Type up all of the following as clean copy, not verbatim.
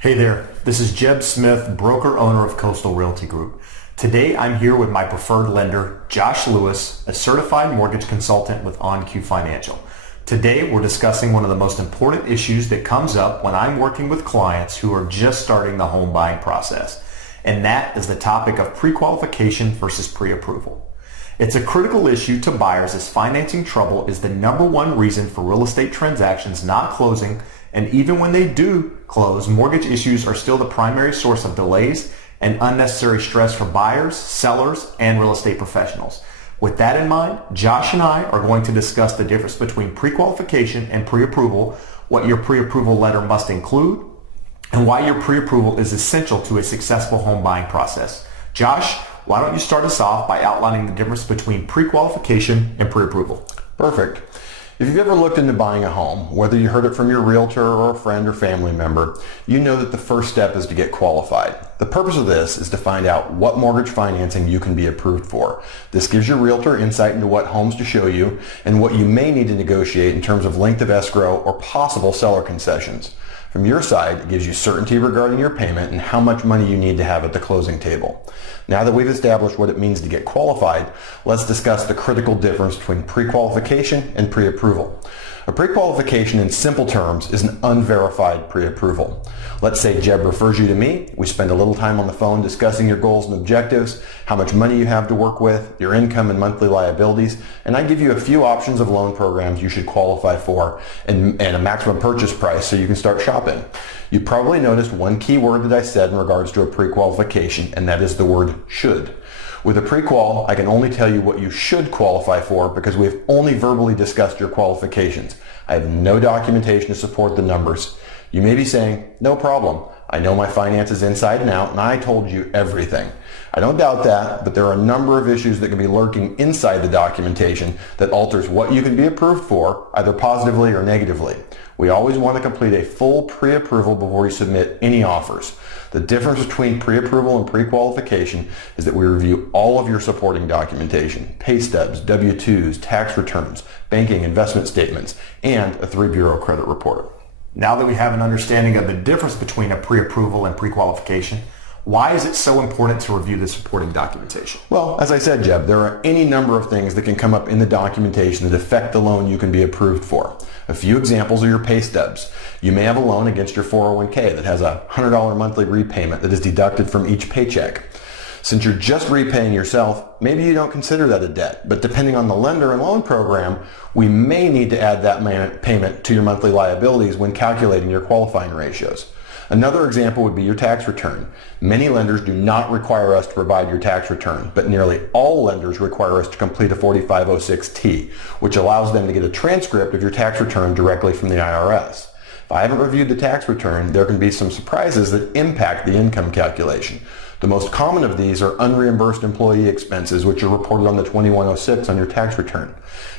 Hey there, this is Jeb Smith, broker-owner of Coastal Realty Group. Today I'm here with my preferred lender, Josh Lewis, a certified mortgage consultant with OnQ Financial. Today we're discussing one of the most important issues that comes up when I'm working with clients who are just starting the home buying process, and that is the topic of pre-qualification versus pre-approval. It's a critical issue to buyers as financing trouble is the number one reason for real estate transactions not closing, and even when they do close, mortgage issues are still the primary source of delays and unnecessary stress for buyers, sellers, and real estate professionals. With that in mind, Josh and I are going to discuss the difference between pre-qualification and pre-approval, what your pre-approval letter must include, and why your pre-approval is essential to a successful home buying process. Josh, why don't you start us off by outlining the difference between pre-qualification and pre-approval? Perfect. If you've ever looked into buying a home, whether you heard it from your realtor or a friend or family member, you know that the first step is to get qualified. The purpose of this is to find out what mortgage financing you can be approved for. This gives your realtor insight into what homes to show you and what you may need to negotiate in terms of length of escrow or possible seller concessions. From your side, it gives you certainty regarding your payment and how much money you need to have at the closing table. Now that we've established what it means to get qualified, let's discuss the critical difference between pre-qualification and pre-approval. A pre-qualification in simple terms is an unverified pre-approval. Let's say Jeb refers you to me. We spend a little time on the phone discussing your goals and objectives, how much money you have to work with, your income and monthly liabilities, and I give you a few options of loan programs you should qualify for and a maximum purchase price so you can start shopping. You probably noticed one key word that I said in regards to a pre-qualification, and that is the word should. With a pre-qual, I can only tell you what you should qualify for because we have only verbally discussed your qualifications. I have no documentation to support the numbers. You may be saying, no problem. I know my finances inside and out, and I told you everything. I don't doubt that, but there are a number of issues that can be lurking inside the documentation that alters what you can be approved for, either positively or negatively. We always want to complete a full pre-approval before you submit any offers. The difference between pre-approval and pre-qualification is that we review all of your supporting documentation, pay stubs, W-2s, tax returns, banking, investment statements, and a 3-bureau credit report. Now that we have an understanding of the difference between a pre-approval and pre-qualification, why is it so important to review the supporting documentation? Well, as I said, Jeb, there are any number of things that can come up in the documentation that affect the loan you can be approved for. A few examples are your pay stubs. You may have a loan against your 401k that has a $100 monthly repayment that is deducted from each paycheck. Since you're just repaying yourself, maybe you don't consider that a debt, but depending on the lender and loan program, we may need to add that payment to your monthly liabilities when calculating your qualifying ratios. Another example would be your tax return. Many lenders do not require us to provide your tax return, but nearly all lenders require us to complete a 4506T, which allows them to get a transcript of your tax return directly from the IRS. If I haven't reviewed the tax return, there can be some surprises that impact the income calculation. The most common of these are unreimbursed employee expenses, which are reported on the 2106 on your tax return.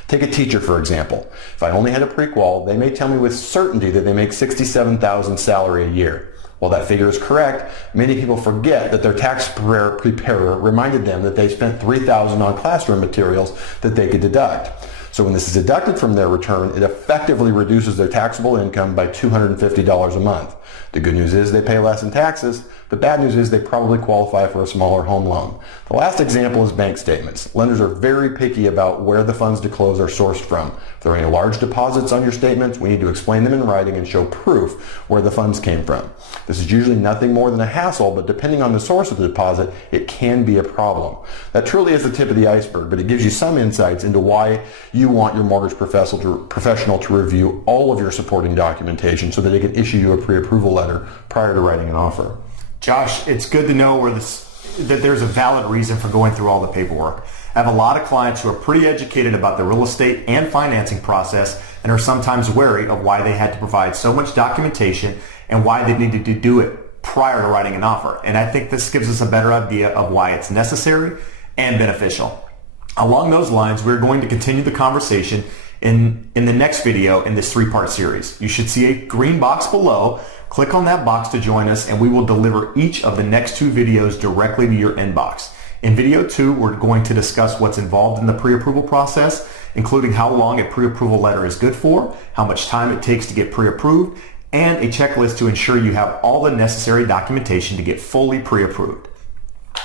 Take a teacher, for example. If I only had a pre-qual, they may tell me with certainty that they make $67,000 salary a year. While that figure is correct, many people forget that their tax preparer reminded them that they spent $3,000 on classroom materials that they could deduct. So when this is deducted from their return, it effectively reduces their taxable income by $250 a month. The good news is they pay less in taxes. The bad news is they probably qualify for a smaller home loan. The last example is bank statements. Lenders are very picky about where the funds to close are sourced from. If there are any large deposits on your statements, we need to explain them in writing and show proof where the funds came from. This is usually nothing more than a hassle, but depending on the source of the deposit, it can be a problem. That truly is the tip of the iceberg, but it gives you some insights into why you want your mortgage professional to review all of your supporting documentation so that they can issue you a pre-approval letter prior to writing an offer. Josh, it's good to know that there's a valid reason for going through all the paperwork. I have a lot of clients who are pretty educated about the real estate and financing process and are sometimes wary of why they had to provide so much documentation and why they needed to do it prior to writing an offer. And I think this gives us a better idea of why it's necessary and beneficial. Along those lines, we're going to continue the conversation in the next video in this 3-part series. You should see a green box below. Click on that box to join us, and we will deliver each of the next 2 videos directly to your inbox. In video 2, we're going to discuss what's involved in the pre-approval process, including how long a pre-approval letter is good for, how much time it takes to get pre-approved, and a checklist to ensure you have all the necessary documentation to get fully pre-approved.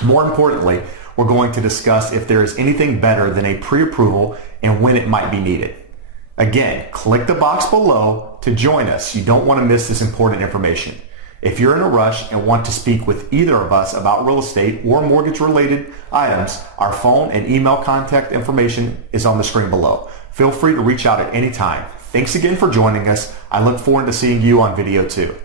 More importantly, we're going to discuss if there is anything better than a pre-approval and when it might be needed. Again, click the box below to join us. You don't want to miss this important information. If you're in a rush and want to speak with either of us about real estate or mortgage-related items, our phone and email contact information is on the screen below. Feel free to reach out at any time. Thanks again for joining us. I look forward to seeing you on video 2.